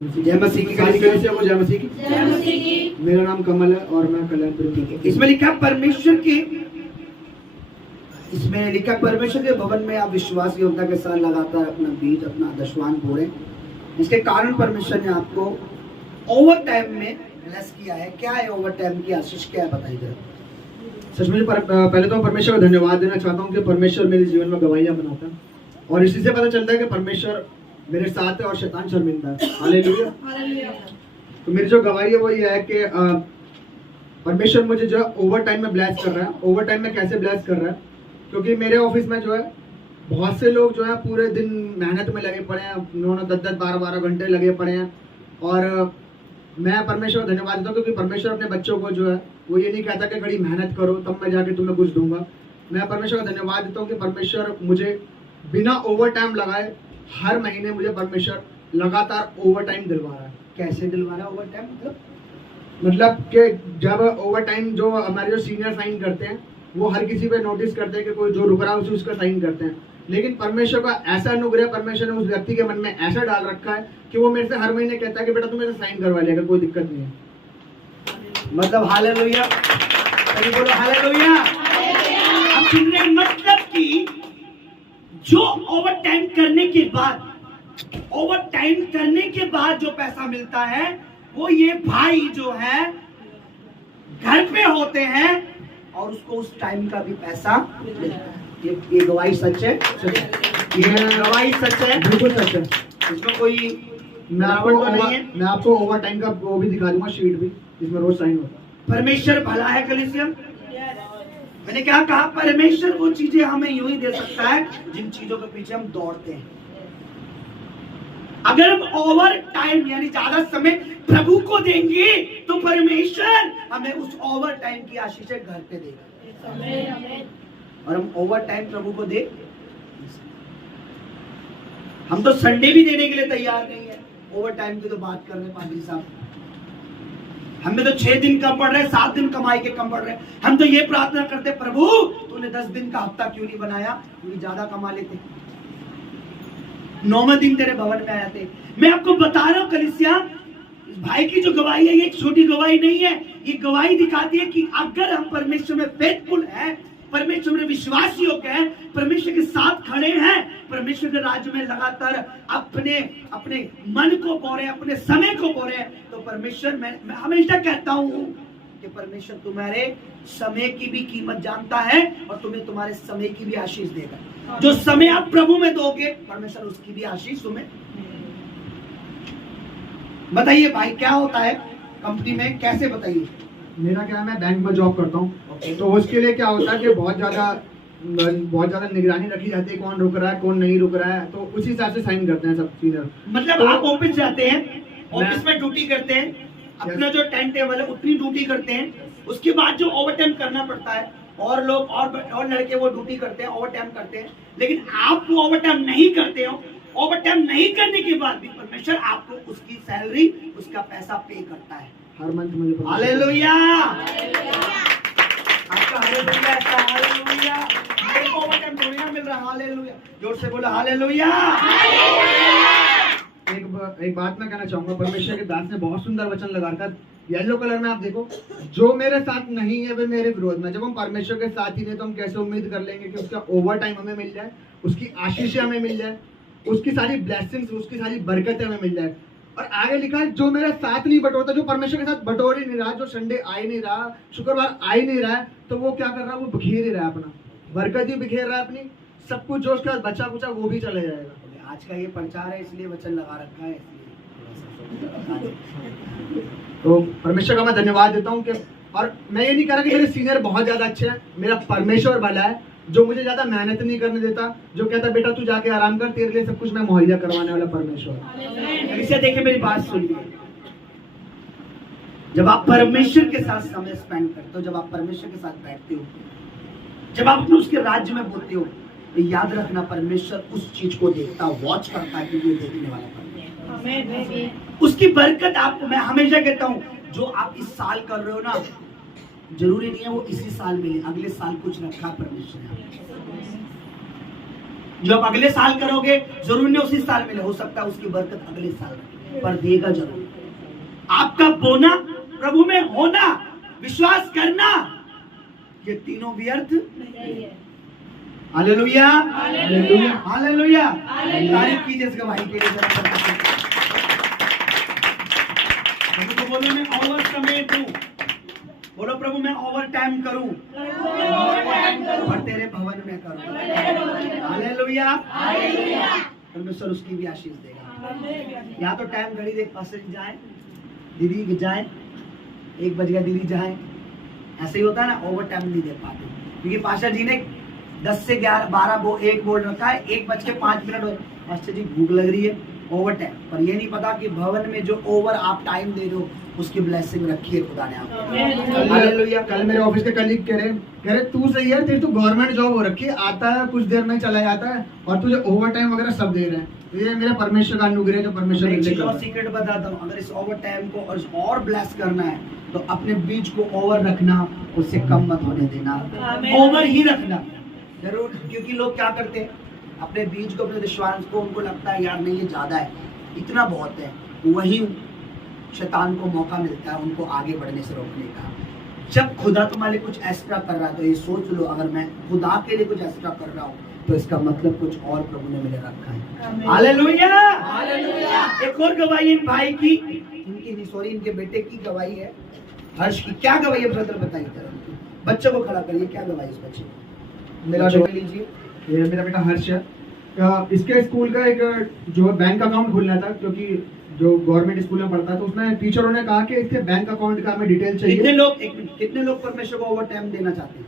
जय मसीह की। जय मसीह की। मेरा नाम कमल है और मैं कल्याणपुर की। इसमें लिखा परमेश्वर के भवन में आप विश्वास योग्यता के साथ लगातार अपना बीज, अपना दशवान बोए। इसके कारण परमेश्वर ने आपको ओवर टाइम में ब्लेस किया है। क्या है ओवर टाइम की आशीष, क्या है बताइए। सच में पहले तो परमेश्वर को धन्यवाद देना चाहता हूँ कि परमेश्वर मेरे जीवन में गवाहियां बनाता है और इसी से पता चलता है कि परमेश्वर मेरे साथ है और शैतान शर्मिंदा है। हालेलुया। तो मेरी जो गवाही है वो ये है कि परमेश्वर मुझे जो ओवर टाइम में ब्लेस कर रहा है। ओवर टाइम में कैसे ब्लेस कर रहा है, क्योंकि मेरे ऑफिस में जो है बहुत से लोग जो है पूरे दिन मेहनत में लगे पड़े हैं, उन्होंने 10-10, 12-12 घंटे लगे पड़े हैं। और मैं परमेश्वर को धन्यवाद देता हूँ क्योंकि परमेश्वर अपने बच्चों को जो है वो ये नहीं कहता कि कड़ी मेहनत करो तब मैं जाके तुम्हें कुछ दूंगा। मैं परमेश्वर का धन्यवाद देता हूँ कि परमेश्वर मुझे बिना ओवर टाइम लगाए हर महीने मुझे परमेश्वर लगातार ओवर टाइम दिलवा रहा है। कैसे दिलवा रहा है ओवर टाइम? मतलब कि जब ओवर टाइम जो हमारे जो सीनियर साइन करते हैं वो हर किसी पे नोटिस करते हैं कि कोई जो रुक रहा है उसे उसका साइन करते हैं, लेकिन परमेश्वर का ऐसा अनुग्रह परमेश्वर ने उस व्यक्ति के मन में ऐसा डाल रखा है कि वो मेरे से हर महीने कहता है कि बेटा तू मेरे से साइन करवा लेगा, कोई दिक्कत नहीं है। मतलब हालेलुया, सभी बोलो हालेलुया। आप सुन रहे हैं? मतलब कि जो ओवर टाइम करने के बाद जो पैसा मिलता है वो ये भाई जो है घर पे होते हैं और उसको उस टाइम का भी पैसा मिलता है। ये गवाही सच है, ये गवाही सच है, बिल्कुल सच है। इसमें कोई मैं आपको ओवर टाइम का वो भी दिखा दूंगा, शीट भी जिसमें रोज साइन होता है। परमेश्वर भला है कलीसिया। मैंने क्या कहा? परमेश्वर वो चीजें हमें यूं ही दे सकता है जिन चीजों के पीछे हम दौड़ते हैं। अगर हम ओवर टाइम यानी ज्यादा समय प्रभु को देंगे तो परमेश्वर हमें उस ओवर टाइम की आशीष घर पे देगा। और हम ओवर टाइम प्रभु को दे, हम तो संडे भी देने के लिए तैयार नहीं है। ओवर टाइम की तो बात कर रहे हैं पादरी साहब, हमें तो 6 दिन कम पड़ रहे हैं, 7 दिन कमाई के कम पड़ रहे हैं। हम तो ये प्रार्थना करते प्रभु तूने 10 दिन का हफ्ता क्यों नहीं बनाया, क्यों ज्यादा कमा लेते, 9वें दिन तेरे भवन में आते। मैं आपको बता रहा हूँ कलीसिया, भाई की जो गवाही है ये एक छोटी गवाही नहीं है। ये गवाही दिखाती है कि अगर हम परमेश्वर में फेथफुल हैं, परमेश्वर में विश्वास योग्य है, परमेश्वर के साथ खड़े हैं, परमेश्वर के राज्य में लगातार अपने मन को बोरे, अपने समय को बोरे, तो परमेश्वर मैं हमेशा कहता हूँ कि परमेश्वर तुम्हारे समय की भी कीमत जानता है और तुम्हें तुम्हारे समय की भी आशीष देगा। जो समय आप प्रभु में दोगे परमेश्वर उसकी भी आशीष तुम्हें। बताइए भाई क्या होता है कंपनी में, कैसे बताइए? मेरा क्या है, मैं बैंक में जॉब करता हूँ। तो उसके लिए क्या होता है कि बहुत ज्यादा निगरानी रखी जाती है, कौन रुक रहा है कौन नहीं रुक रहा है, तो उसी हिसाब से साइन करते हैं सब सीनियर। मतलब तो आप ऑफिस जाते हैं, ऑफिस में ड्यूटी करते हैं, अपना जो टाइम टेबल है उतनी ड्यूटी करते हैं, उसके बाद जो ओवर टाइम करना पड़ता है और लोग और लड़के वो ड्यूटी करते हैं, ओवर टाइम करते हैं, लेकिन आप वो ओवर टाइम नहीं करते हो। ओवर टाइम नहीं करने के बाद भी परमेश्वर आपको उसकी सैलरी, उसका पैसा पे करता है हर मंथ मुझे। हालेलुया, आपका हालेलुया, हालेलुया। मेरे को ओवर टाइम थोड़ी ना मिल रहा। हालेलुया, जोर से बोलो हालेलुया। एक बात मैं कहना चाहूंगा, परमेश्वर के दास ने बहुत सुंदर वचन लगा रखा है येलो कलर में, आप देखो, जो मेरे साथ नहीं है वे मेरे विरोध में। जब हम परमेश्वर के साथ ही नहीं तो हम कैसे उम्मीद कर लेंगे कि उसका ओवर टाइम हमें मिल जाए, उसकी आशीषें हमें मिल जाए, उसकी सारी ब्लेसिंग्स, उसकी सारी बरकतें हमें मिल जाए। और आगे लिखा है जो मेरे साथ नहीं बटोरता, जो परमेश्वर के साथ बटोर ही नहीं रहा, जो संडे आ ही नहीं रहा, शुक्रवार आ ही नहीं रहा है, तो वो क्या कर रहा है, वो बिखेर ही रहा है, अपना बरकत ही बिखेर रहा है अपनी, सब कुछ जो उसका बचा कुचा वो भी चले जाएगा। आज का ये प्रचार है इसलिए वचन लगा रखा है। तो परमेश्वर का मैं धन्यवाद देता हूँ कि, और मैं ये नहीं कह रहा कि मेरे सीनियर बहुत ज्यादा अच्छे हैं, मेरा परमेश्वर भला है जो मुझे ज्यादा मेहनत नहीं करने देता, जो कहता बेटा तू जाके आराम कर, तेरे लिए सब कुछ मैं मुहैया करवाने वाला परमेश्वर। इसे देखे मेरी बात सुनिए, जब आप परमेश्वर के साथ समय स्पेंड करते हो, जब आप परमेश्वर के साथ बैठते हो, जब आप अपने उसके राज्य में बोलते हो, तो याद रखना परमेश्वर उस चीज को देखता, वॉच करता है क्योंकि देखने वाला परमेश्वर। उसकी बरकत आपको, मैं हमेशा कहता हूँ जो आप इस साल कर रहे हो ना, जरूरी नहीं है वो इसी साल मिले, अगले साल कुछ रखा परमेश्वर ने। जो आप अगले साल करोगे जरूरी नहीं उसी साल मिले, हो सकता है उसकी बरकत अगले साल रखे। पर देगा जरूर। आपका बोना, प्रभु में होना, विश्वास करना, ये तीनों व्यर्थ नहीं है। Hallelujah, hallelujah, hallelujah. तारीफ कीजिए इस गवाही के लिए। प्रभु को बोलो मैं ओवर समय दूं, बोलो प्रभु मैं ओवर टाइम करूं और तेरे भवन में करूं। हालेलुया, परमेश्वर उसकी भी आशीष देगा। या तो टाइम घड़ी देख, पास्टर जी जाए, दीदी जाए, 1 बज गया, दीदी जाए, ऐसे ही होता है ना, ओवर टाइम नहीं दे पाते, क्योंकि पास्टर जी ने 10 से 11 12 1 बोल रखा है, 1:05 पास्टर जी भूख लग रही है, ओवर टाइम। पर ये नहीं पता कि भवन में जो ओवर आप टाइम दे रहे हो उसकी ब्लेसिंग रखी है खुदा ने आपको। हालेलुया। कल मेरे ऑफिस के कलीग कह रहे तू सही है, तेरी तो गवर्नमेंट जॉब हो रखी है, आता है कुछ देर में चला जाता है और तुझे ओवर टाइम वगैरह सब दे रहे हैं। ये मेरे परमेश्वर का अनुग्रह जो परमेश्वर ने दिया। सीक्रेट बताता हूँ, अगर इस ओवर टाइम को और ब्लेस करना है तो अपने बीच को ओवर रखना, उससे कम मत होने देना, ओवर ही रखना जरूर। क्योंकि लोग क्या करते हैं, अपने बीज को, अपने विश्वास को, उनको लगता है यार नहीं ये ज्यादा है, इतना बहुत है, वही शैतान को मौका मिलता है उनको आगे बढ़ने से रोकने का। जब खुदा तुम्हारे लिए कुछ एक्स्ट्रा कर रहा है तो ये सोच लो, अगर मैं खुदा के लिए कुछ एक्स्ट्रा कर रहा हूँ तो इसका मतलब कुछ और प्रभु ने मुझे रखा है। Hallelujah, hallelujah. एक और गवाही इन भाई की, इनकी नहीं, सॉरी, इनके बेटे की गवाही है, हर्ष की। क्या गवाही है ब्रदर, बताइए जरा। बच्चों को खड़ा करिए, क्या गवाही इस बच्चे की? मेरा बेटा लीजिए, ये मेरा बेटा हर्ष है। इसके स्कूल का एक जो बैंक अकाउंट खुलना था, क्योंकि जो गवर्नमेंट स्कूल में पढ़ता है तो उसमें टीचरों ने कहा कि इसके बैंक अकाउंट का हमें डिटेल चाहिए। कितने लोग परमेश्वर को ओवर टाइम देना चाहते हैं?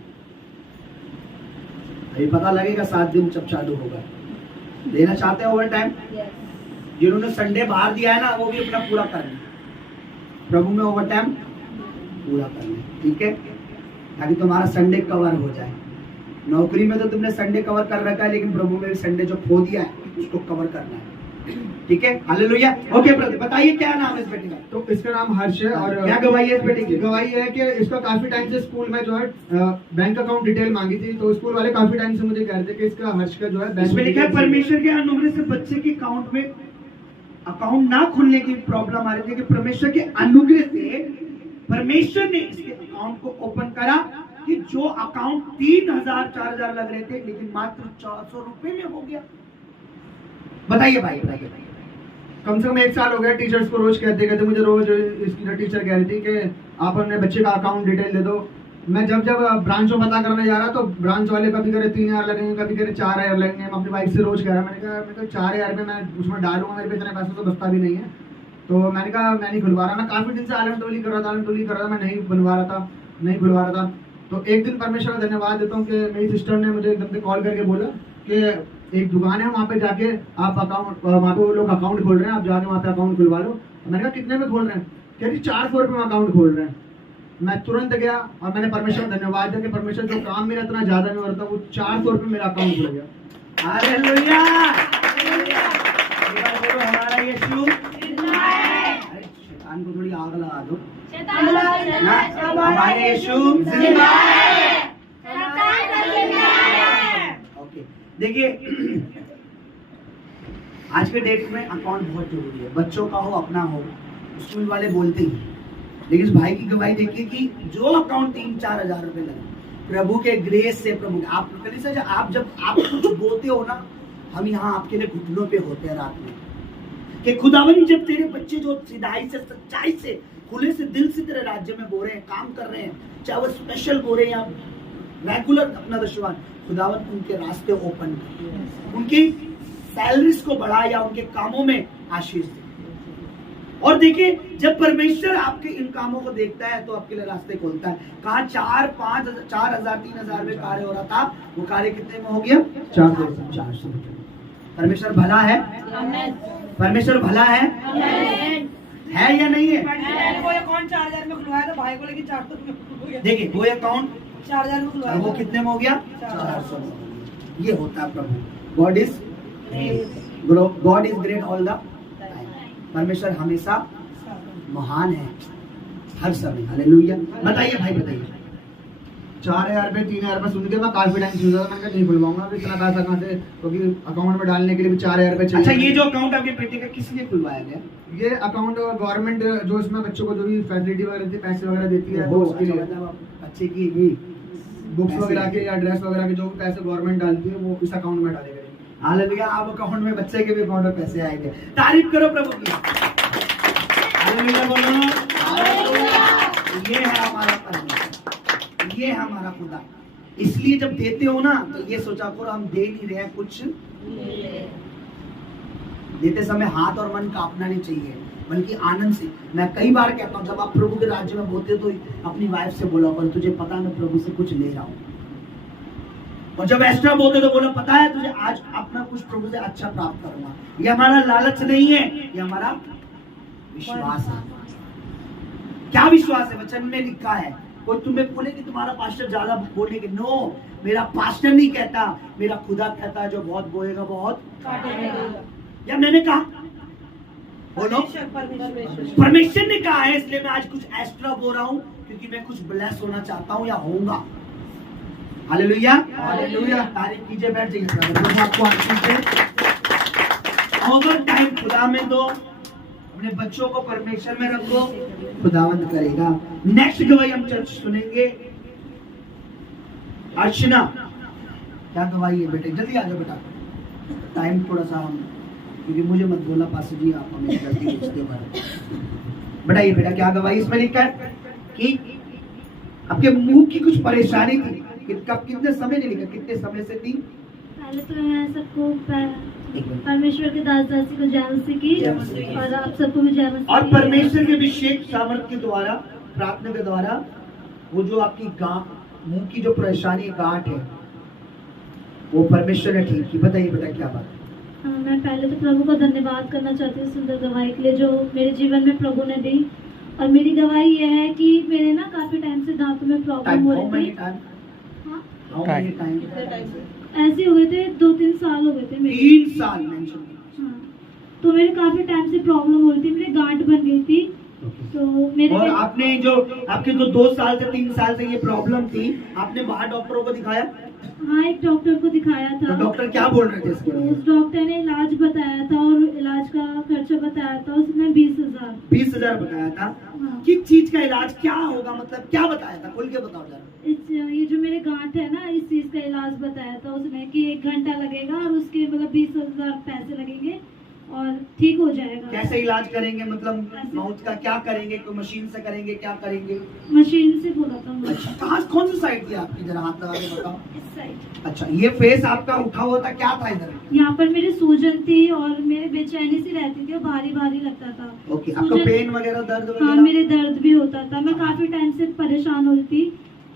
अभी पता लगेगा 7 दिन जब चालू होगा। देना चाहते हैं ओवर टाइम? जिन्होंने संडे बाहर दिया है ना, वो भी अपना पूरा कर लें, प्रभु में ओवर टाइम पूरा कर लें, ठीक है, ताकि तुम्हारा संडे कवर हो जाए। नौकरी में तो तुमने संडे कवर कर रखा है, लेकिन प्रभु में भी संडे जो खो दिया है उसको कवर करना है, ठीक है। हालेलुया। ओके ब्रदर, बताइए क्या नाम है इस बेटे का? तो इसका नाम हर्ष है। और क्या गवाही है इस बेटे की? गवाही है कि इसका काफी टाइम से स्कूल में जो है बैंक अकाउंट डिटेल मांगी थी, तो स्कूल वाले काफी टाइम से मुझे कह रहे थे कि इसका हर्ष का जो है बैंक में लिखा है परमेश्वर के अनुग्रह से बच्चे के अकाउंट में अकाउंट ना खुलने की प्रॉब्लम आ रही थी, कि परमेश्वर के अनुग्रह से परमेश्वर ने इसके अकाउंट को ओपन करा, कि जो अकाउंट 3000 4000 लग रहे थे, लेकिन मात्र 400 रुपए में हो गया। बताइए भाई, बताइए। कम से कम 1 साल हो गया टीचर्स को रोज कहते मुझे रोज इसकी टीचर कह रही थी कि आप अपने बच्चे का अकाउंट डिटेल दे दो। मैं जब ब्रांच में पता करने जा रहा तो ब्रांच वाले कभी करे 3000 लगेंगे, कभी करे 4000 लगेंगे। मैं अपनी वाइफ से रोज कह रहा, मैंने कहा 4000 में मैं उसमें डालूंगा, मेरे पे इतने पैसे तो बचता भी नहीं है। तो मैंने कहा मैं नहीं खुलवा रहा। मैं काफी दिन से आलम टोली कर रहा था, मैं नहीं खुलवा रहा था। तो एक दिन परमेश्वर का धन्यवाद देता हूँ कि मेरी सिस्टर ने मुझे एकदम से कॉल करके बोला कि एक दुकान है, वहाँ पे जाके आप अकाउंट, वहाँ पे वो लोग अकाउंट खोल रहे हैं, आप जाके वहाँ पे अकाउंट खुलवा लो। मैंने कहा कितने में खोल रहे हैं? कह रही 400 रुपये में अकाउंट खोल रहे हैं। मैं तुरंत गया और मैंने परमेश्वर का धन्यवाद दिया कि परमेश्वर जो काम मेरा इतना ज्यादा नहीं होता, वो 400 रुपये मेरा अकाउंट खुल गया। हालेलुया, हमारा यीशु शैतान को थोड़ी आग लगा दो। हमारा यीशु जिंदा है। ओके, देखिए आज के डेट में अकाउंट बहुत जरूरी है, बच्चों का हो अपना हो, स्कूल वाले बोलते ही। लेकिन इस भाई की गवाही देखिए कि जो अकाउंट 3-4 हजार रुपए लगे, प्रभु के ग्रेस से, प्रभु आप जब आप कुछ बोलते हो ना, हम यहाँ आपके लिए घुटनों पे होते हैं रात में, कि खुदावन जब तेरे बच्चे जो सिधाई से, सच्चाई से, खुले से दिल से तेरे राज्य में बो रहे हैं, काम कर रहे हैं, चाहे वो स्पेशल बो रहे हैं या रेगुलर अपना दशवान, खुदावन उनके रास्ते ओपन कर, उनकी सैलरीज को बढ़ा या उनके कामों में आशीष दे। और देखिए जब परमेश्वर आपके इन कामों को देखता है तो आपके लिए रास्ते खोलता है। कहा 4-5-4,000-3,000 में कार्य हो रहा था, वो कार्य कितने में हो गया? 400। परमेश्वर भला है, परमेश्वर भला है या नहीं है? वो अकाउंट 4000 में खुलवाया था भाई को, लेकिन 400 में। देखिए वो अकाउंट 4000 में खुलवाया, वो कितने में हो गया? 400 में। ये होता है प्रभु। God is great all the time. परमेश्वर हमेशा महान है हर समय। हालेलुया। बताइए भाई, बताइए। 4,000 रुपये 3,000 रुपये सुन के मैं काफी टाइम सोचा था, मैंने कहा नहीं खुलवाऊंगा अभी इतना पैसा कहाँ से, क्योंकि अकाउंट में डालने के लिए भी 4,000 रुपये चाहिए। अच्छा, ये जो अकाउंट आपके बेटे का किस लिए खुलवाया गया? ये अकाउंट गवर्नमेंट जो इसमें बच्चों को जो भी फैसिलिटी वगैरह देती है, पैसे वगैरह देती है, तो वो उसके लिए मतलब आप बच्चे की भी बुक्स वगैरह के या ड्रेस वगैरह के जो भी पैसे गवर्नमेंट डालती है वो इस अकाउंट में डाले गए। हालेलुया, आप अकाउंट में बच्चे के भी अकाउंट में पैसे आएंगे। तारीफ करो प्रभु की। हालेलुया बोलो। ये है हमारा परमेश्वर, ये है हमारा खुदा। इसलिए जब देते हो ना तो ये सोचा करो हम दे नहीं रहे हैं कुछ, देते समय हाथ और मन कांपना नहीं चाहिए, बल्कि आनंद से। मैं कई बार कहता हूँ जब आप प्रभु के राज्य में होते हो तो अपनी वाइफ से बोला करो तुझे पता मैं प्रभु से कुछ ले रहा हूँ। और जब एक्स्ट्रा बोलते तो बोला पता है तुझे आज अपना कुछ प्रभु से अच्छा प्राप्त करूंगा। ये हमारा लालच नहीं है, ये हमारा विश्वास है। क्या विश्वास है? वचन में लिखा है। कोई तुम्हें बोले कि तुम्हारा पास्टर ज्यादा बोलेंगे, नो, मेरा पास्टर नहीं कहता, मेरा खुदा कहता है जो बहुत बोएगा बहुत काटेगा। या मैंने कहा बोलो परमेश्वर परमेश्वर ने कहा है, इसलिए मैं आज कुछ एक्स्ट्रा बोल रहा हूँ क्योंकि मैं कुछ ब्लेस होना चाहता हूँ या होऊंगा। हालेलुया, हालेलुया, तारीफ कीजिए, बैठ जाइए। प्रभु आपको आशीष दे। ओवर टाइम खुदा में दो, अपने बच्चों को परमेश्वर में रखो, खुदावंद करेगा। नेक्स्ट गवाही हम चर्च सुनेंगे। अर्चना, क्या गवाही है बेटे? जल्दी आ जाओ बेटा, टाइम थोड़ा सा हम, क्योंकि मुझे मत बोला पास जी आप हमें जल्दी इसके बारे। बताइए बेटा क्या गवाही इसमें लिखा है कि आपके मुंह की कुछ परेशानी थी, कब कितने समय नहीं लिखा, कितने समय से थी? पहले तो मैं सबको परमेश्वर के दास दासी को जय मसीह की, और आप सबको भी जय मसीह और की। परमेश्वर के अभिषेक सामर्थ के द्वारा, प्रार्थना के द्वारा, वो जो आपकी मुंह की जो परेशानी गांठ है वो परमेश्वर ने ठीक की। बताइए बेटा क्या बात? मैं पहले तो प्रभु को धन्यवाद करना चाहती हूँ सुंदर गवाही के लिए जो मेरे जीवन में प्रभु ने दी। और मेरी गवाही यह है कि मेरे ना काफी टाइम से दांतों में प्रॉब्लम हो रही थी। ऐसे हो गए थे, 2-3 साल हो गए थे मेरे। 3 साल मेंशन। हाँ, तो मेरे काफी टाइम से प्रॉब्लम हो रही थी, मेरी गांठ बन गई थी। तो मेरे और आपने जो आपके जो 2 साल से 3 साल से ये प्रॉब्लम थी, आपने बाहर डॉक्टरों को दिखाया? हाँ, एक डॉक्टर को दिखाया था। तो डॉक्टर क्या बोल रहे थे इसके तो लिए? उस डॉक्टर ने इलाज बताया था और इलाज का खर्चा बताया था उसने 20,000। 20,000 बताया था। हाँ। किस चीज का इलाज क्या होगा, मतलब क्या बताया था? खुल के बताओ जरा। ये जो मेरे गांठ है ना, इस चीज का इलाज बताया था उसने कि 1 घंटा लगेगा और उसके मतलब 20,000 पैसे लगेंगे और ठीक हो जाएगा। कैसे इलाज करेंगे, मतलब माउथ का क्या करेंगे? कोई मशीन से करेंगे, क्या करेंगे? मशीन से बोला था मुझे। अच्छा, कहाँ कौन सी साइड थी आपकी, जरा हाथ लगा के बताओ। इस साइड। अच्छा, ये फेस आपका उठा हुआ था, क्या था इधर? यहाँ पर मेरी सूजन थी और मेरे बेचैनी सी रहती थी और भारी भारी लगता था। ओके, आपको सूजन- पेन वगैरह, दर्द हाँ, वगैरह? मेरे दर्द भी होता था, मैं काफी टाइम से परेशान हो रही थी।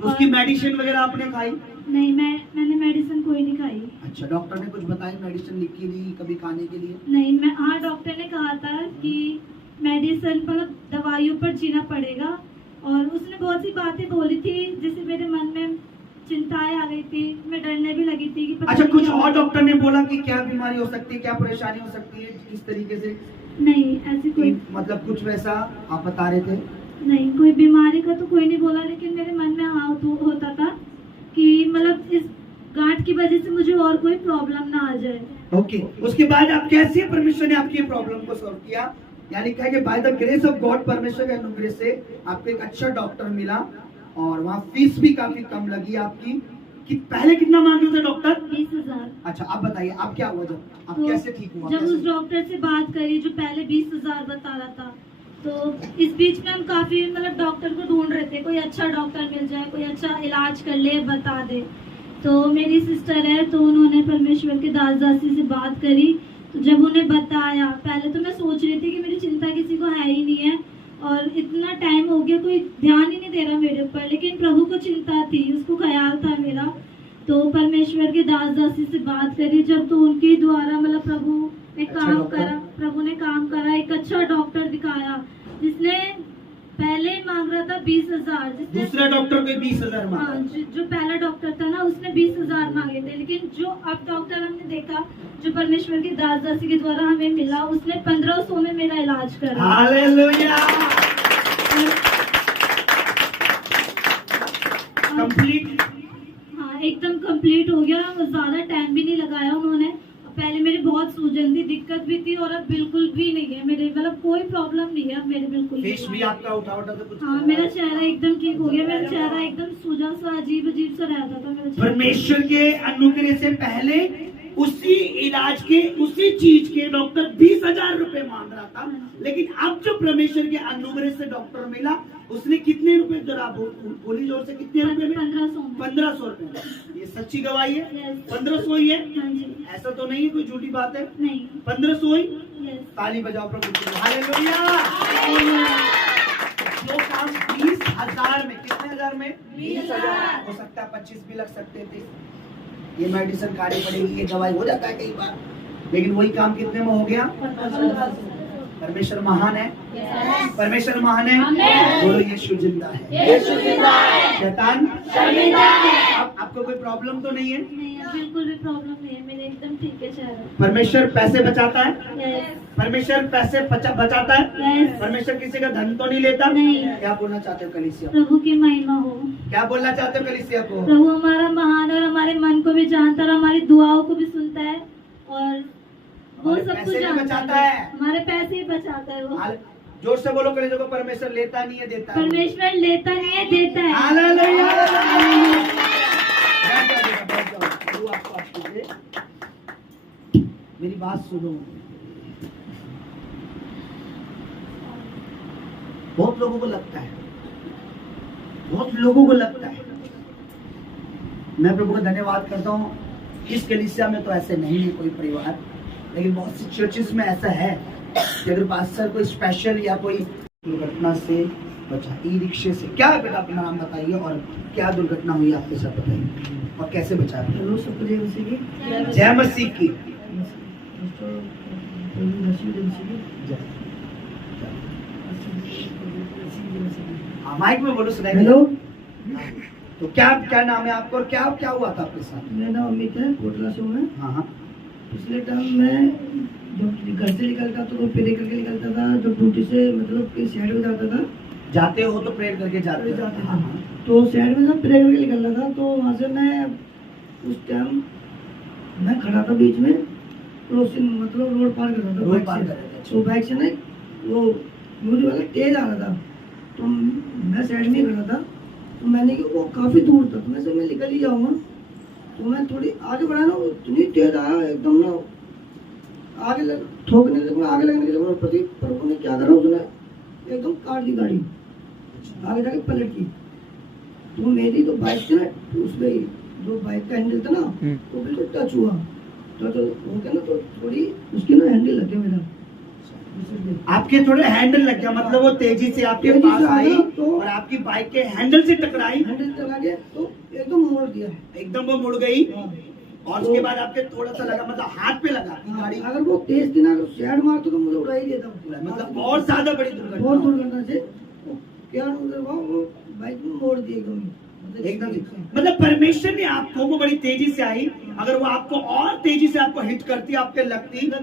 तो उसकी और- मेडिसिन वगैरह आपने खाई? नहीं, मैंने मेडिसिन कोई नहीं खाई। अच्छा, डॉक्टर ने कुछ बताई मेडिसिन लिखी दी कभी खाने के लिए? नहीं, हाँ, डॉक्टर ने कहा था कि मेडिसिन मतलब दवाइयों पर जीना पड़ेगा और उसने बहुत सी बातें बोली थी जिससे मेरे मन में चिंताएं आ गई थी, मैं डरने भी लगी थी कि पता अच्छा, नहीं कुछ क्या और होगा। डॉक्टर ने बोला कि क्या बीमारी हो सकती है, क्या परेशानी हो सकती है, किस तरीके से? नहीं, ऐसी कोई मतलब कुछ वैसा आप बता रहे थे? नहीं, कोई बीमारी का तो कोई नहीं बोला, लेकिन मेरे मन में हाँ होता था कि मतलब इस गांठ की वजह से मुझे और कोई प्रॉब्लम ना आ जाए। ओके, उसके बाद आप कैसे परमेश्वर ने आपकी प्रॉब्लम को सॉल्व किया? यानी कहा कि by the grace of God, परमेश्वर के अनुग्रह से आपको एक अच्छा डॉक्टर मिला और वहाँ फीस भी काफी कम लगी आपकी। कि पहले कितना मांग रहे थे डॉक्टर? 20,000। अच्छा, अब बताइए अब क्या हुआ, जब आप तो कैसे ठीक हुआ? जब कैसे? उस डॉक्टर से बात करी जो पहले 20,000 बता रहा था, तो इस बीच में हम काफी मतलब डॉक्टर को ढूंढ रहे थे, कोई अच्छा डॉक्टर मिल जाए, कोई अच्छा इलाज कर ले, बता दे। तो मेरी सिस्टर है, तो उन्होंने परमेश्वर के दास दासी से बात करी। तो जब उन्हें बताया, पहले तो मैं सोच रही थी कि मेरी चिंता किसी को है ही नहीं है और इतना टाइम हो गया कोई ध्यान ही नहीं दे रहा मेरे ऊपर, लेकिन प्रभु को चिंता थी, उसको ख्याल था मेरा। तो परमेश्वर के दास दासी से बात करी जब, तो उनके द्वारा मतलब प्रभु ने काम करा, प्रभु ने काम करा, एक अच्छा डॉक्टर दिखाया जिसने पहले मांग रहा था 20,000। दूसरा डॉक्टर को 20,000 मांगा? हाँ, जो पहला डॉक्टर था ना उसने 20,000 मांगे थे, लेकिन जो अब डॉक्टर हमने देखा जो परमेश्वर की दास दासी के द्वारा हमें मिला, उसने 1500 में मेरा इलाज करा। हालेलुया। कंप्लीट कंप्लीट हो गया, ज़्यादा टाइम भी नहीं लगाया उन्होंने। पहले मेरी बहुत सूजन थी, दिक्कत भी थी, और अब बिल्कुल भी नहीं है मेरे, मतलब कोई प्रॉब्लम नहीं है अब मेरे, बिल्कुल फेस भी आपका उठा तो कुछ हाँ, मेरा चेहरा एकदम ठीक हो गया, मेरा चेहरा एकदम सूजा सा अजीब अजीब सा रहता था मेरा चेहरा। परमेश्वर के अनुग्रह से पहले उसी इलाज के, उसी चीज के डॉक्टर 20,000 रुपए मांग रहा था, लेकिन अब जो परमेश्वर के अनुग्रह से डॉक्टर मिला, उसने कितने रुपए, जरा बोली जोर से, कितने रुपए में? 1500 रुपए। ये सच्ची गवाही है? Yes. 1500 ही है? हाँ जी। ऐसा तो नहीं है, कोई झूठी बात है? नहीं। 1500 ही? Yes. ताली बजाओ प्रभु के लिए। हालेलुया। जो काम 20,000 में, कितने हजार में? 20,000। हो सकता है 25 भी लग सकते थे। ये मेडिसिन खानी पड़ेगी, ये दवाई हो जाता है कई बार, लेकिन वही काम कितने में हो गया? परमेश्वर महान है, परमेश्वर महान है। बोलो यीशु जिंदा है, शैतान अब आपको कोई प्रॉब्लम तो नहीं है? नहीं, अब बिल्कुल भी प्रॉब्लम नहीं है, मेरे एकदम ठीक है चेहरा। परमेश्वर पैसे बचाता है? Yes. परमेश्वर पैसे बचाता है? Yes. परमेश्वर किसी का धन तो नहीं लेता? नहीं। क्या बोलना चाहते हो कलीसिया? प्रभु की महिमा हो। क्या बोलना चाहते हो कलीसिया को? प्रभु हमारा महान और हमारे मन को भी जानता है, हमारी दुआओं को भी सुनता है, और वो हमारे सब पैसे कुछ भी जानता बचाता है। है। हमारे पैसे ही बचाता है वो। जोर से बोलो कलीसिया को, परमेश्वर लेता नहीं है, देता है। परमेश्वर लेता नहीं है, देता है। हालेलुया। बैठ जाओ बेटा, बैठ जाओ। प्रभु आपको आशीष दे। मेरी बात सुनो, बहुत लोगों को लगता है, बहुत लोगों को लगता है, मैं प्रभु का धन्यवाद करता हूँ, इस कलीसिया में तो ऐसे नहीं है कोई परिवार, लेकिन बहुत सी चर्चेस में ऐसा है कि अगर पास्टर कोई स्पेशल या कोई दुर्घटना से बचा, ई रिक्शे से, क्या है बेटा अपना नाम बताइए और क्या दुर्घटना हुई आपके साथ बताइए और कैसे बचा? जय मसीह की। हाँ, माइक में बोलो, सुनाई। हेलो, तो क्या क्या नाम है आपका और क्या क्या हुआ था आपके साथ? मेरा नाम अमित है, कोटला से हूँ मैं। हाँ हाँ। पिछले टाइम मैं जब घर से निकलता तो प्रे करके निकलता था, जब ड्यूटी से मतलब कि साइड में जाता था, जाते हो तो प्रेयर करके जाते हो? जाते हाँ, थे, तो साइड में जब प्रे करके निकलता था, तो वहाँ से मैं उस टाइम मैं खड़ा था बीच में, क्रॉसिंग मतलब रोड पार कर रहा था रोड बाइक पार से। कर रहे थे। तो बाइक से ना वो मुझे वाला तेज आ रहा था, तो मैं साइड में ही खड़ा था, तो मैंने कि वो काफ़ी दूर था, तो मैं से मैं निकल ही जाऊँगा, तो मैं थोड़ी आगे बढ़ा ना, वो इतनी तेज आया एकदम ना, आगे ठोकने लगा, आगे लगने के लिए प्रति प्रभु ने क्या करा, उसने एकदम काट दी गाड़ी, आगे जाके पलट की, तो मेरी तो बाइक थी ना, उसमें जो बाइक का हैंडल था ना, वो बिल्कुल टच हुआ, तो हो गया ना, तो थोड़ी उसकी ना हैंडल लग गया मेरा। आपके थोड़े हैंडल लग गया, मतलब वो तेजी से आपके तेजी पास से आई आया तो- और आपकी बाइक के हैंडल से टकराई, हैंडल चला गया तो एकदम मोड़ दिया। एकदम वो मुड़ गई, हाँ। और उसके बाद आपके थोड़ा सा लगा, मतलब हाथ पे लगा गाड़ी, अगर वो तेज थी ना, अगर साइड मारता तो मुझे उड़ा ही देता मतलब और ज्यादा बड़ी दुर्घटना बहुत हो। दुर्घटना से वो क्या हुआ, वो बाइक में मोड़ दिया एकदम से। मतलब परमेश्वर ने आपको, वो बड़ी तेजी से आई, अगर वो आपको और तेजी से आपको हिट करती, आपके लगती, तो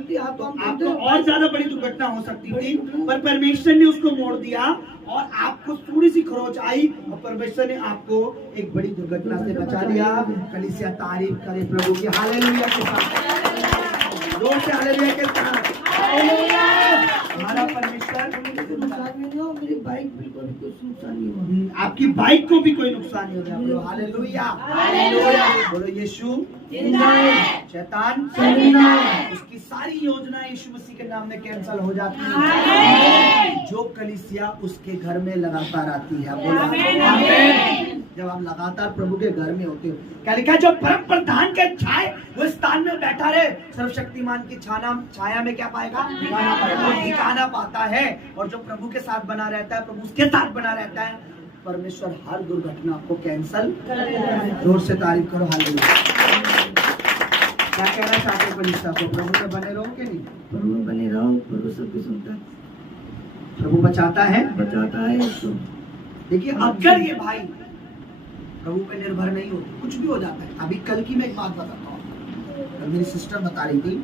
आपको और ज्यादा बड़ी दुर्घटना हो सकती थी, पर परमेश्वर ने उसको मोड़ दिया और आपको थोड़ी सी खरोच आई और परमेश्वर ने आपको एक बड़ी दुर्घटना से बचा लिया। कलीसिया तारीफ करे प्रभु की, हालेलुया के साथ, जोर से हालेलुया के साथ। हमारा परमेश्वर, नुकसान नहीं हुआ, मेरी बाइक बिल्कुल भी कुछ नुकसान नहीं हुआ। आपकी बाइक को भी कोई नुकसान नहीं हो गया। बोलो हालेलुया, हालेलुया। बोलो यीशु जिंदा है, शैतान जिंदा है। उसकी सारी योजनाएं यीशु मसीह के नाम में कैंसिल हो जाती है। जो कलीसिया उसके घर में लगातार आती है, बोलो आमीन। जब आप लगातार प्रभु के घर में होते हो, क्या लिखा है, जो परम प्रधान के छाए वो स्थान में बैठा रहे, सर्वशक्तिमान की छाया में क्या पाएगा, ठिकाना पाएगा, ठिकाना पाता है। और जो प्रभु के साथ बना रहता है, प्रभु उसके साथ बना रहता है, परमेश्वर हर दुर्घटना को कैंसल। जोर से तारीफ करो, हालेलुया। क्या कहना चाहते हो कलीसिया को, प्रभु में बने रहो कि नहीं? प्रभु में बने रहो, प्रभु सबकी सुनता है, प्रभु बचाता है, बचाता है। तो देखिए अगर ये भाई प्रभु पे निर्भर नहीं होते, कुछ भी हो जाता है। अभी कल की मैं एक बात बताता हूँ, कल मेरी सिस्टर बता रही थी,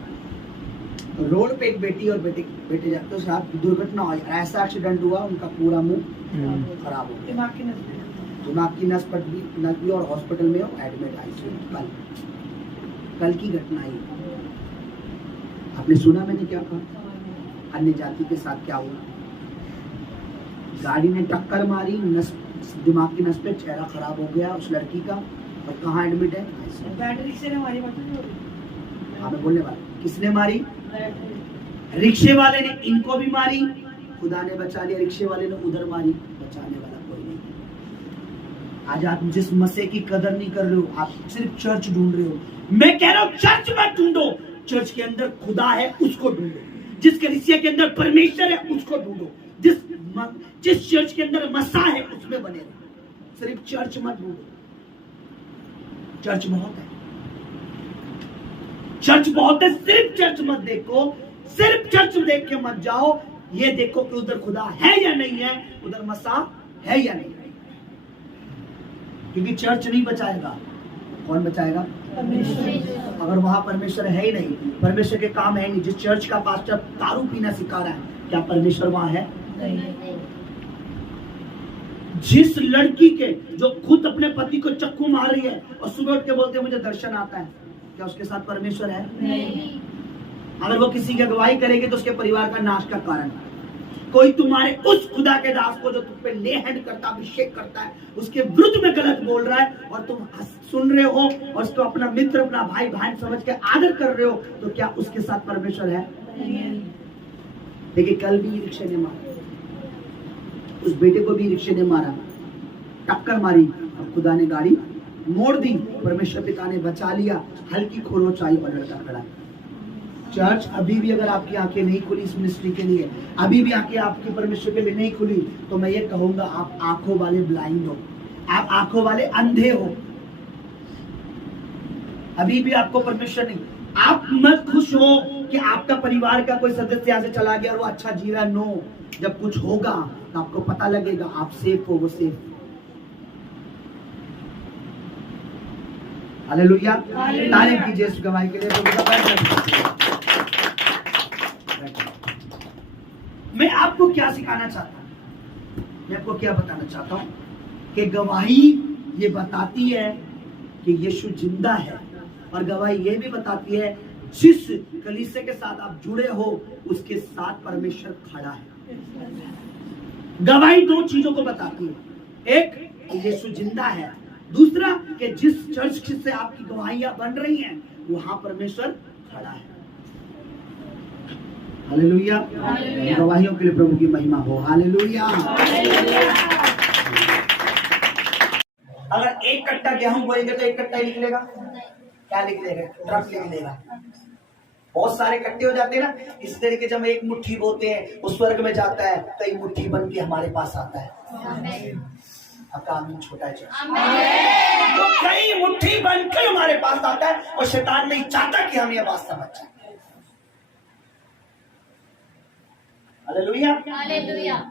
रोड पे एक बेटी और बेटे जाते तो साथ दुर्घटना हुई, ऐसा एक्सीडेंट हुआ, उनका पूरा मुंह खराब हो गया। दिमाग की नस गई और हॉस्पिटल में एडमिट आई। कल की घटना ही। आपने सुना मैंने क्या कहा? अन्य जाति के साथ क्या हुआ? गाड़ी ने टक्कर मारी, दिमाग की नस पे, चेहरा खराब हो गया उस लड़की का, और कहाँ एडमिट है? बैटरी रिक्शे ने मारी। हाँ मैं बोलने वाला, किसने मारी? रिक्शे वाले ने इनको भी मारी, खुदा ने बचा लिया। रिक्शे वाले ने उधर मारी, बचाने वाला कोई नहीं। आज आप जिस मसीह की कदर नहीं कर रहे हो, आप सिर्फ चर्च ढूंढ रहे हो। मैं कह रहा हूं चर्च मत ढूंढो, चर्च के अंदर खुदा है उसको ढूंढो, जिस कलीसिया के अंदर परमेश्वर है उसको ढूंढो, जिस चर्च के अंदर मसीह है उसमें बने रहो। सिर्फ चर्च मत ढूंढो। चर्च बहुत है, चर्च बहुत है, सिर्फ चर्च मत देखो, सिर्फ चर्च देख के मत जाओ। ये देखो कि उधर खुदा है या नहीं है, उधर मसीह है या नहीं है। क्योंकि चर्च नहीं बचाएगा, कौन बचाएगा? अगर वहां परमेश्वर है ही नहीं, परमेश्वर के काम है नहीं। जिस चर्च का पास्टर दारू पीना सिखा रहा है, क्या परमेश्वर वहां है? नहीं। जिस लड़की के जो खुद अपने पति को चक्कू मार रही है और सुबह उठ के बोलते हैं मुझे दर्शन आता है, क्या उसके साथ परमेश्वर है? नहीं। अगर वो किसी की अगुवाई करेगी तो उसके परिवार का नाश का कारण। कोई तुम्हारे उस खुदा के दास को जो तुम पे ले हैंड करता, अभिषेक करता है, उसके विरुद्ध में गलत बोल रहा है और तुम सुन रहे हो और उसको अपना मित्र, अपना भाई बहन समझ के आदर कर रहे हो, तो क्या उसके साथ परमेश्वर है? देखिए कल भी रिक्शे ने मारा, उस बेटे को भी रिक्शे ने मारा, टक्कर मारी और खुदा ने गाड़ी मोड़ दी, परमेश्वर पिता ने बचा लिया। हल्की खरोंच आई और लड़का खड़ा। चर्च अभी भी अगर आपकी आंखें नहीं खुली इस मिनिस्ट्री के लिए, अभी भी आंखें आपकी परमेश्वर के लिए नहीं खुली, तो मैं ये कहूंगा आप आंखों वाले ब्लाइंड हो, आप आंखों वाले अंधे हो। अभी भी आपको परमेश्वर नहीं। आप मत खुश हो कि आपका परिवार का कोई सदस्य यहाँ से चला गया और वो अच्छा जी रहा। नो, जब कुछ होगा तो आपको पता लगेगा आप सेफ हो, वो सेफ। हालेलुया, तारीफ कीजिए इस गवाही के लिए। मैं आपको क्या सिखाना चाहता हूं, मैं आपको क्या बताना चाहता हूं कि गवाही ये बताती है कि यीशु जिंदा है, और गवाही ये भी बताती है जिस कलीसिया के साथ आप जुड़े हो उसके साथ परमेश्वर खड़ा है। गवाही दो चीजों को बताती है, एक यीशु जिंदा है, दूसरा कि जिस चर्च से आपकी गवाहियां बन रही हैं वहां परमेश्वर खड़ा है। हालेलुया, गवाहियों के लिए प्रभु की महिमा हो। हालेलुया। अगर एक कट्टा गेहूं बोएंगे तो एक कट्टा ही निकलेगा? क्या निकलेगा? ट्रक निकलेगा। बहुत सारे कट्टे हो जाते हैं ना, इस तरीके जब हम एक मुट्ठी बोते हैं वो स्वर्ग में जाता है, कई मुट्ठी बन के हमारे पास आता है। आपका आमीन छोटा है, तो कई मुट्ठी बनकर हमारे पास आता है, और शैतान नहीं चाहता कि हम ये बात समझ जाए। हालेलुया।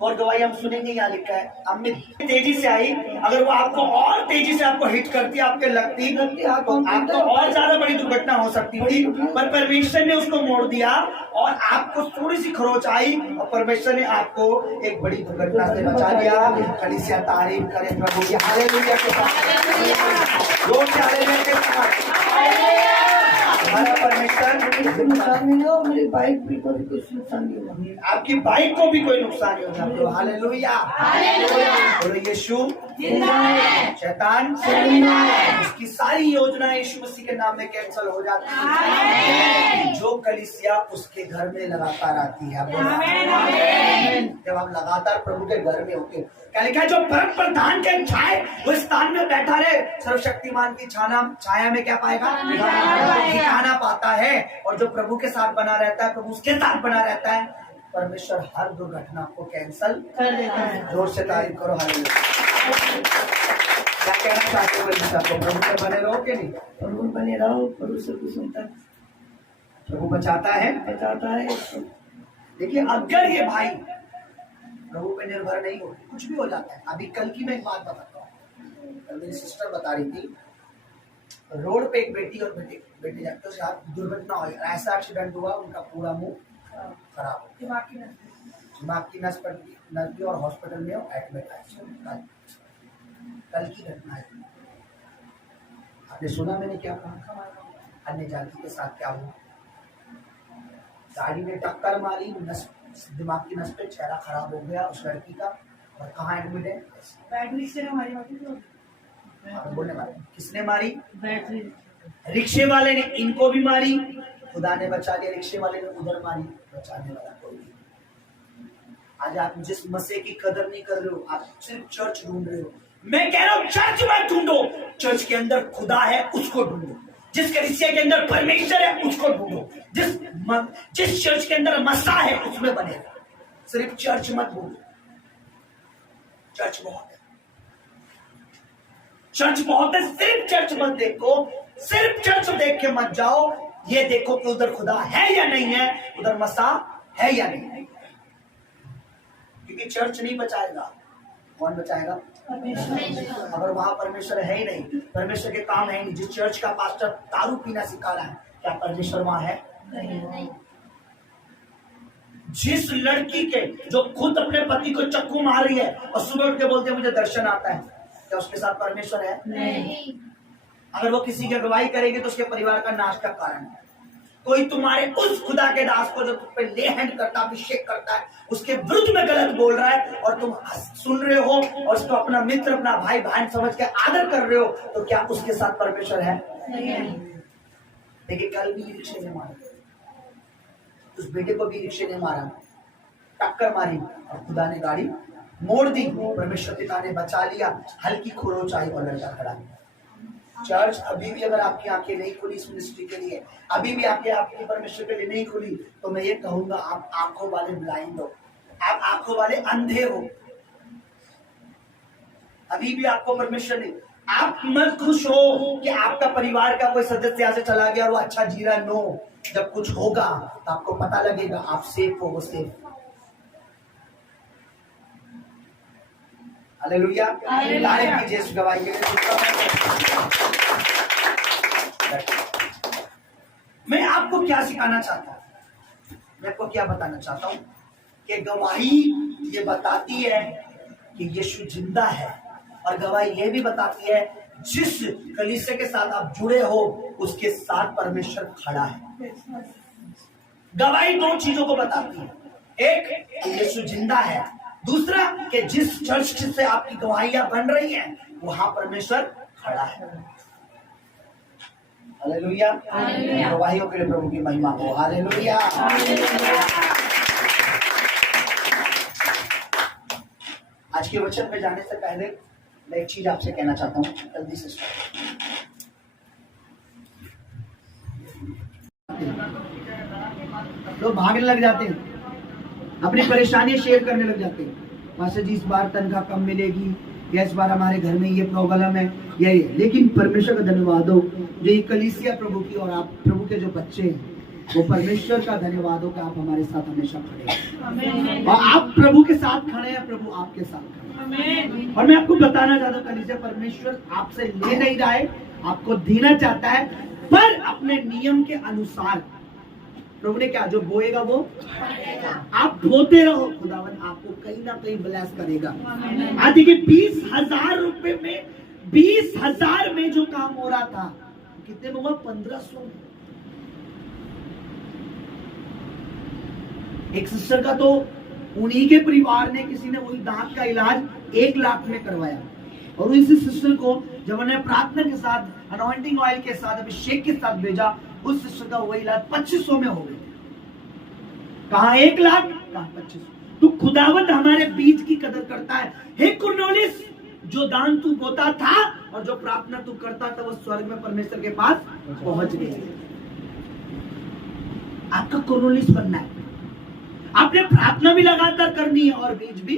और गवाही हम सुनेंगे, यहाँ लिखा है अमित तेजी से आई। अगर वो आपको और तेजी से आपको हिट करती, आपके लगती तो आपको और ज्यादा बड़ी दुर्घटना हो सकती थी, पर परमेश्वर ने उसको मोड़ दिया और आपको थोड़ी सी खरोच आई और परमेश्वर ने आपको एक बड़ी दुर्घटना से बचा दिया। कलीसिया तारीफ करे प्रभु की। हालेलुया के साथ जोर से हालेलुया के साथ। परमेश्वर मेरी बाइक भी कोई कुछ नुकसान नहीं होगा, आपकी बाइक को भी कोई नुकसान नहीं होगा। हालेलुया। बोलो यीशु शैतान उसकी सारी योजनाएं यीशु मसीह के नाम में कैंसिल हो जाती है। जो कलीसिया उसके घर में लगातार आती है, जब हम लगातार प्रभु के घर में होते, क्या लिखा है? जो परम प्रधान के छाए वो स्थान में बैठा रहे, सर्वशक्तिमान की छाया में क्या पाएगा? ठिकाना पाता है। और जो प्रभु के साथ बना रहता है, प्रभु उसके साथ बना रहता है, परमेश्वर हर दुर्घटना को कैंसल कर देता है। जोर से तारीफ करो। हालेलुया। क्या कहना चाहते हो? प्रभु से बने रहो कि नहीं? प्रभु बने रहो, प्रभु से कुछ सुनता है, प्रभु बचाता है। देखिए अगर ये भाई प्रभु पे निर्भर नहीं हो, कुछ भी हो जाता है। अभी कल की मैं एक बात बताता हूँ, कल मेरी सिस्टर बता रही थी, रोड पे एक बेटी और बेटे जाते उसके साथ दुर्घटना हो, ऐसा एक्सीडेंट हुआ, उनका पूरा मुंह खराब हो गया, दिमाग की नस गई और हॉस्पिटल में एडमिट है। कल की घटना है। आपने सुना मैंने क्या कहा? अन्य जाति के साथ क्या हुआ? गाड़ी ने टक्कर मारी, दिमाग की नस पे चेहरा खराब हो गया उस लड़की का, और कहाँ एडमिट है? बैटरी से हमारी बात तो बोलने वाले किसने मारी? बैटरी रिक्शे वाले ने इनको भी मारी, खुदा ने बचा लिया, रिक्शे वाले ने उधर मारी, बचाने वाला कोई नहीं। आज आप जिस मसीह की कदर नहीं कर रहे हो, आप सिर्फ चर्च ढूंढ रहे हो। मैं कह रहा हूं चर्च मत ढूंढो, चर्च के अंदर खुदा है उसको ढूंढो, जिस कलीसिया के अंदर परमेश्वर है उसको ढूंढो, जिस चर्च के अंदर मसीह है उसमें बने रहो। सिर्फ चर्च मत ढूंढो, चर्च बहुत है, चर्च बहुत है, सिर्फ चर्च मत देखो, सिर्फ चर्च देख के मत जाओ, ये देखो कि उधर खुदा है या नहीं है, उधर मसीह है या नहीं है। क्योंकि चर्च नहीं बचाएगा, कौन बचाएगा? अगर वहां परमेश्वर है ही नहीं, परमेश्वर के काम है ही नहीं, जिस चर्च का पास्टर दारू पीना सिखा रहा है, क्या परमेश्वर वहां है? नहीं। जिस लड़की के जो खुद अपने पति को चक्कू मार रही है और सुबह उठ के बोलते हैं मुझे दर्शन आता है, क्या उसके साथ परमेश्वर है? नहीं। अगर वो किसी की अगुवाई करेगी तो उसके परिवार का नाश का कारण है। कोई तुम्हारे उस खुदा के दास को जो तुम पे ले हैंड करता, अभिषेक करता है, उसके विरुद्ध में गलत बोल रहा है और तुम सुन रहे हो और उसको अपना मित्र, अपना भाई बहन समझ के आदर कर रहे हो, तो क्या उसके साथ परमेश्वर है? देखिए कल भी रिक्शे ने मारा, उस बेटे को भी रिक्शे ने मारा, टक्कर मारी और खुदा ने गाड़ी मोड़ दी, परमेश्वर पिता ने बचा लिया, हल्की खरोंच आई और लड़का खड़ा। चर्च अभी भी अगर आपकी आंखें नहीं खुली इस मिनिस्ट्री के लिए, अभी भी आपकी परमेश्वर के लिए नहीं खुली, तो मैं ये कहूंगा आप आंखों वाले ब्लाइंड हो, आप आंखों वाले अंधे हो। अभी भी आपको परमेश्वर ने, आप मत खुश हो कि आपका परिवार का कोई सदस्य यहाँ से चला गया और वो अच्छा जी रहा। नो, जब कुछ होगा तो आपको पता लगेगा आप सेफ हो, वो सेफ। हालेलुया, तारीफ कीजिए इस गवाही के लिए। मैं आपको क्या सिखाना चाहता हूं, मैं आपको क्या बताना चाहता हूं कि गवाही ये बताती है कि यीशु जिंदा है, और गवाही ये भी बताती है जिस कलीसिया के साथ आप जुड़े हो उसके साथ परमेश्वर खड़ा है। गवाही दो चीजों को बताती है, एक कि यीशु जिंदा है, दूसरा कि जिस चर्च से आपकी गवाहियां बन रही हैं वहां परमेश्वर खड़ा है। हालेलुया, गवाहियों के लिए प्रभु की महिमा हो। हालेलुया। आज के वचन में जाने से पहले मैं एक चीज आपसे कहना चाहता हूँ, जल्दी से लोग भागने लग जाते हैं, अपनी परेशानियां शेयर करने लग जाते हैं। मास्टर जी इस बार तनख्वाह कम मिलेगी, या इस बार हमारे घर में ये प्रॉब्लम है, ये। लेकिन परमेश्वर का धन्यवाद हो जो ये कलीसिया प्रभु की और आप प्रभु के जो बच्चे हैं, वो परमेश्वर का धन्यवाद हो कि आप हमारे साथ हमेशा खड़े हैं, और आप प्रभु के साथ खड़े हैं, प्रभु आपके साथ खड़े हैं। और मैं आपको बताना चाहता हूँ कलीसिया, परमेश्वर आपसे ले नहीं रहा है, आपको देना चाहता है, पर अपने नियम के अनुसार। प्रभु ने क्या, जो बोएगा वो आप बोते रहो, खुदावन आपको कहीं ना कहीं ब्लेस करेगा। आज देखिए 20,000 रुपए में, 20,000 में जो काम हो रहा था, कितने में हुआ? 1500 में। एक सिस्टर का तो उन्हीं के परिवार ने, किसी ने वही दांत का इलाज 1 लाख में करवाया, और इसी सिस्टर को जब उन्हें प्रार्थना के साथ, अनॉइंटिंग ऑयल के साथ, अभिषेक के साथ भेजा, उस सिस्टर का वही इलाज 2500 में हो गया। कहा 1 लाख, कहा 2500। तो खुदावंद हमारे बीज की कदर करता है। हे कुर्नेलियुस, जो दान तू बोता था और जो प्रार्थना तू करता था, वो स्वर्ग में परमेश्वर के पास पहुंच गए। आपका कुर्नेलियुस बनना है, आपने प्रार्थना भी लगातार करनी है और बीज भी।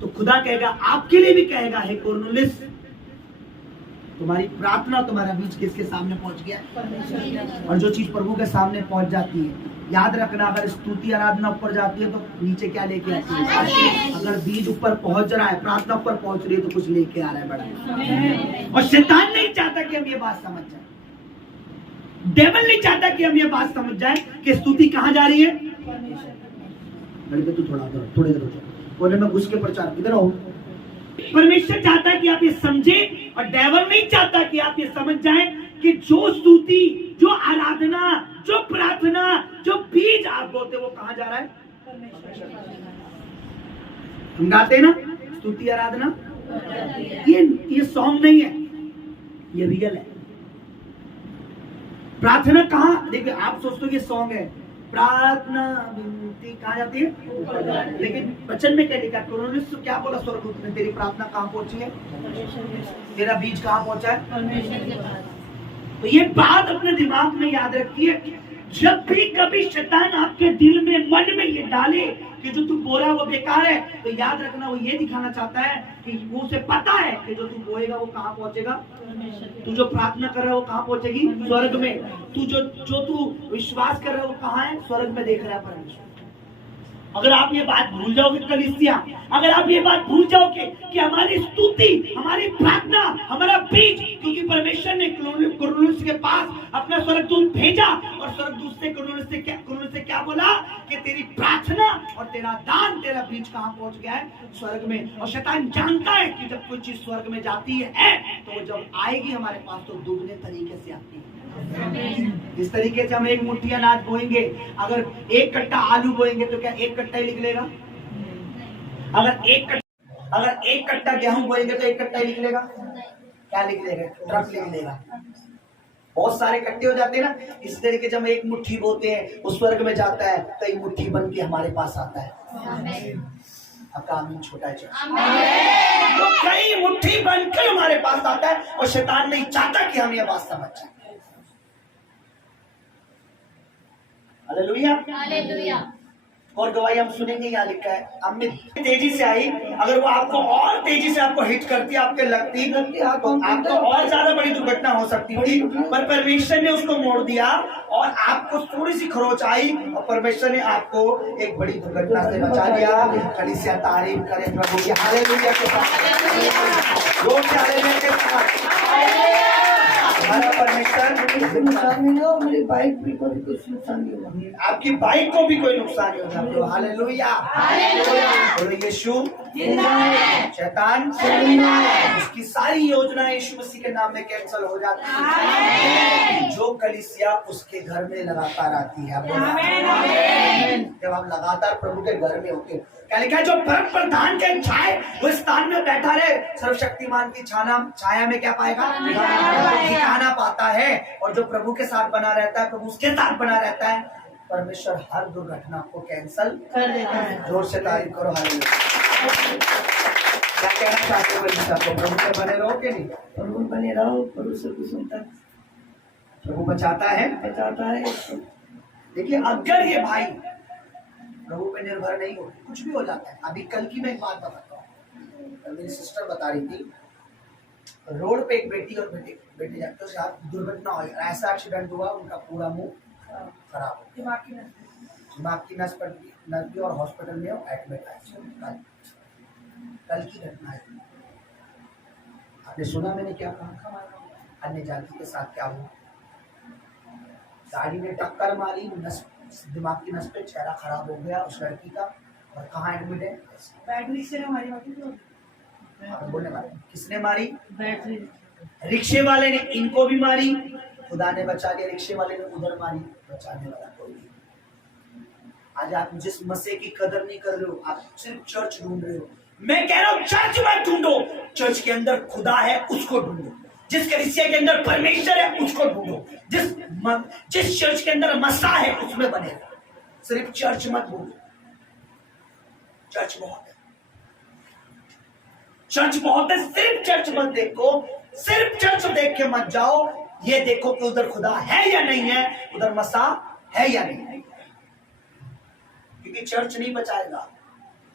तो खुदा कहेगा, आपके लिए भी कहेगा, हे कुर्नेलियुस, तुम्हारी प्रार्थना, तुम्हारा बीज किसके सामने पहुंच गया? और जो चीज प्रभु के सामने पहुंच जाती है, याद रखना, अगर स्तुति आराधना ऊपर जाती है तो नीचे क्या लेके आती है? अगर बीज ऊपर पहुंच रहा है, प्रार्थना ऊपर पहुंच रही है, तो कुछ लेके आ रहा है बड़ा। और शैतान नहीं चाहता कि हम ये बात समझ जाए, डेविल नहीं चाहता कि हम ये बात समझ जाए कि स्तुति कहाँ जा रही है। लड़के तू थोड़ा थोड़ी देर कोने में घुस के प्रचार, इधर आओ, परमेश्वर चाहता है कि आप ये समझे, और डेविल नहीं चाहता कि आप ये समझ जाएं कि जो स्तुति, जो आराधना, जो प्रार्थना, जो बीज आप बोलते वो कहां जा रहा है? हम गाते हैं ना स्तुति आराधना, ये सॉन्ग नहीं है, ये रियल है। प्रार्थना कहाँ? देखिए आप सोचते हो ये सॉन्ग है, प्रार्थना विनती कहाँ जाती है? लेकिन वचन में क्या लिखा है? क्या बोला स्वर्गदूत ने? तेरी प्रार्थना कहाँ पहुंची है? तेरा बीज कहाँ पहुंचा है? तो ये बात अपने दिमाग में याद रखिए। जब भी कभी शैतान आपके दिल में, मन में ये डाले कि जो तू बो रहा है वो बेकार है, तो याद रखना वो ये दिखाना चाहता है कि वो उसे पता है कि जो तू बोएगा वो कहाँ पहुंचेगा। तू जो प्रार्थना कर रहा है वो कहाँ पहुंचेगी? स्वर्ग में। तू जो विश्वास कर रहा है वो कहाँ है? स्वर्ग में देख रहा है परमेश्वर। अगर आप ये बात भूल जाओगे कलीसिया, अगर आप ये बात भूल जाओगे कि हमारी स्तुति, हमारी प्रार्थना, हमारा बीज, क्योंकि परमेश्वर ने कुरनेलियुस के पास अपना स्वर्गदूत भेजा और स्वर्गदूत से कुरनेलियुस से क्या बोला कि तेरी प्रार्थना और तेरा दान, तेरा बीज कहाँ पहुंच गया है? स्वर्ग में। और शैतान जानता है कि जब कोई चीज स्वर्ग में जाती है तो वो जब आएगी हमारे पास तो दुगने तरीके से आती है। जिस तरीके से हम एक मुट्ठी अनाज बोएंगे, अगर एक कट्टा आलू बोएंगे तो क्या एक कट्टा ही निकलेगा? अगर एक कट्टा गेहूं बोएंगे तो एक कट्टा ही निकलेगा? क्या निकलेगा? ट्रक निकलेगा। बहुत सारे कट्टे हो जाते हैं ना। इस तरीके से हम एक मुट्ठी बोते हैं, उस स्वर्ग में जाता है, कई मुट्ठी बन के हमारे पास आता है। आपका आमीन छोटा है, तो कई मुट्ठी बनकर हमारे पास आता है और शैतान नहीं चाहता कि हम ये बात समझ जाए। हालेलुया। और गवाही हम सुनेंगे, यहाँ लिखा है अमित तेजी से आई। अगर वो आपको और तेजी से आपको हिट करती, आपके लगती तो आपको और ज्यादा बड़ी दुर्घटना हो सकती थी, पर परमेश्वर ने उसको मोड़ दिया और आपको थोड़ी सी खरोच आई और परमेश्वर ने आपको एक बड़ी दुर्घटना से बचा लिया। कलीसिया तारीफ करे प्रभु की। हालेलुया के साथ, जोर से हालेलुया के साथ। हमारा परमेश्वर, मेरी बाइक भी कोई कुछ नुकसान नहीं हुआ, आपकी बाइक को भी कोई नुकसान नहीं होगा। तो हालेलुया। बोलो यीशु शैतान उसकी सारी योजना यीशु मसीह के नाम में कैंसिल हो जाती है। जो कलीसिया उसके घर में लगातार आती है, जब आप लगातार प्रभु के घर में होते हो। क्या लिखा है? जो परम प्रधान के छाए वो स्थान में बैठा रहे, सर्वशक्तिमान की छाया में क्या पाएगा? ठिकाना पाता है। और जो प्रभु के साथ बना रहता है, प्रभु उसके साथ बना रहता है, परमेश्वर हर दुर्घटना को कैंसल कर देता है। जोर से तारीफ करो। हालेलुया। क्या कहना चाहते हो? प्रभु के बने रहो कि नहीं? प्रभु बने रहो, प्रभु से कुछ सुनता है, प्रभु बचाता है। देखिए अगर ये भाई प्रभु पे निर्भर नहीं हो, कुछ भी हो जाता है। अभी कल की मैं एक बात बताता हूँ। मेरी सिस्टर बता रही थी, रोड पे एक बेटी और बेटे जाते साथ दुर्घटना हो, ऐसा एक्सीडेंट हुआ, उनका पूरा मुंह खराब हो, दिमाग की नस पर गई और हॉस्पिटल में एडमिट है। कल की घटना है। आपने सुना मैंने क्या कहा? अन्य जाति के साथ क्या हुआ? गाड़ी ने टक्कर मारी, दिमाग की नस पे, चेहरा खराब हो गया उस लड़की का। और कहाँ एडमिट है? बैटरी से हमारी बोलने वाले किसने मारी? बैटरी। रिक्शे वाले ने इनको भी मारी, खुदा ने बचा लिया। रिक्शे वाले ने उधर मारी, बचाने वाला कोई नहीं। आज आप जिस मसीह की कदर नहीं कर रहे हो, आप सिर्फ चर्च ढूंढ रहे हो। मैं कह रहा हूँ चर्च मत ढूंढो, चर्च के अंदर खुदा है उसको ढूंढो। जिस कलीसिया के अंदर परमेश्वर है उसको ढूंढो। जिस चर्च के अंदर मसीह है उसमें बने रहो। सिर्फ चर्च मत ढूंढो। चर्च बहुत है, चर्च बहुत है। सिर्फ चर्च मत देखो, सिर्फ चर्च देख के मत जाओ। ये देखो कि उधर खुदा है या नहीं है, उधर मसीह है या नहीं है। क्योंकि चर्च नहीं बचाएगा,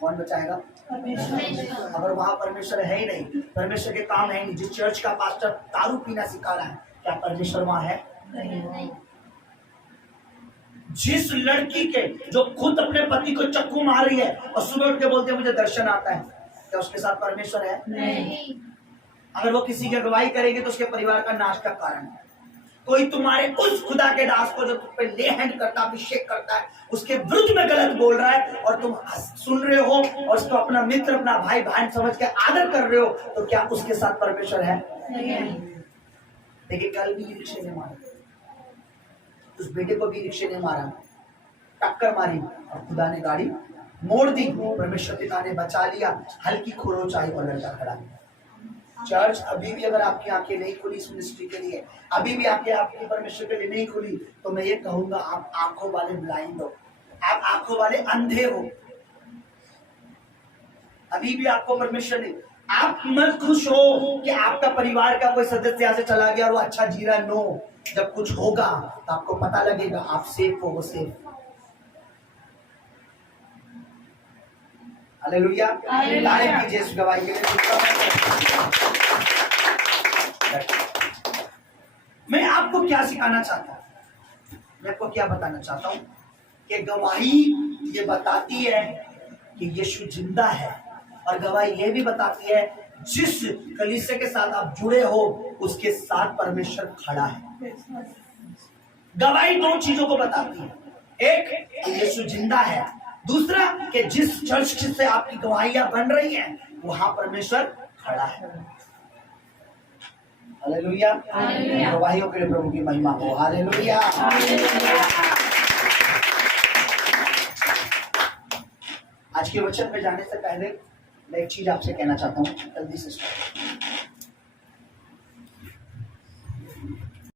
कौन बचाएगा? अगर वहां परमेश्वर है ही नहीं, परमेश्वर के काम है ही नहीं। जिस चर्च का पास्टर दारू पीना सिखा रहा है, क्या परमेश्वर वहां है? नहीं। जिस लड़की के जो खुद अपने पति को चक्कू मार रही है और सुबह उठ के बोलते हैं मुझे दर्शन आता है, क्या उसके साथ परमेश्वर है? नहीं। अगर वो किसी की अगुवाई करेगी तो उसके परिवार का नाश का कारण है। कोई तुम्हारे उस खुदा के दास को जो तुम पे ले हैंड करता, अभिषेक करता है, उसके विरुद्ध में गलत बोल रहा है और तुम सुन रहे हो और उसको अपना मित्र, अपना भाई बहन समझ के आदर कर रहे हो, तो क्या उसके साथ परमेश्वर है? देखिए कल भी रिक्शे ने मारा, उस बेटे को भी रिक्शे ने मारा, टक्कर मारी और खुदा ने गाड़ी मोड़ दी, परमेश्वर पिता ने बचा लिया, हल्की खरोंच आई और लड़का खड़ा। चर्च अभी भी अगर आपकी आंखें नहीं खुली इस मिनिस्ट्री के लिए, अभी भी आपकी परमेश्वर के लिए नहीं खुली, तो मैं ये कहूंगा आप आंखों वाले ब्लाइंड हो, आप आंखों वाले अंधे हो। अभी भी आपको परमेश्वर ने, आप मत खुश हो कि आपका परिवार का कोई सदस्य यहाँ से चला गया और वो अच्छा जी रहा। नो, जब कुछ होगा तो आपको पता लगेगा आप सेफ हो, वो सेफ। हालेलुया, तारीफ कीजिए इस गवाही के लिए। मैं आपको क्या सिखाना चाहता हूं, मैं आपको क्या बताना चाहता हूं कि गवाही ये बताती है कि यीशु जिंदा है, और गवाही ये भी बताती है जिस कलीसिया के साथ आप जुड़े हो उसके साथ परमेश्वर खड़ा है। गवाही दो चीजों को बताती है, एक कि यीशु जिंदा है, दूसरा कि जिस चर्च से आपकी गवाहियां बन रही हैं वहां परमेश्वर खड़ा है। हालेलुया, गवाहियों के लिए प्रभु की महिमा हो। हालेलुया। आज के वचन पे जाने से पहले मैं एक चीज आपसे कहना चाहता हूँ, जल्दी से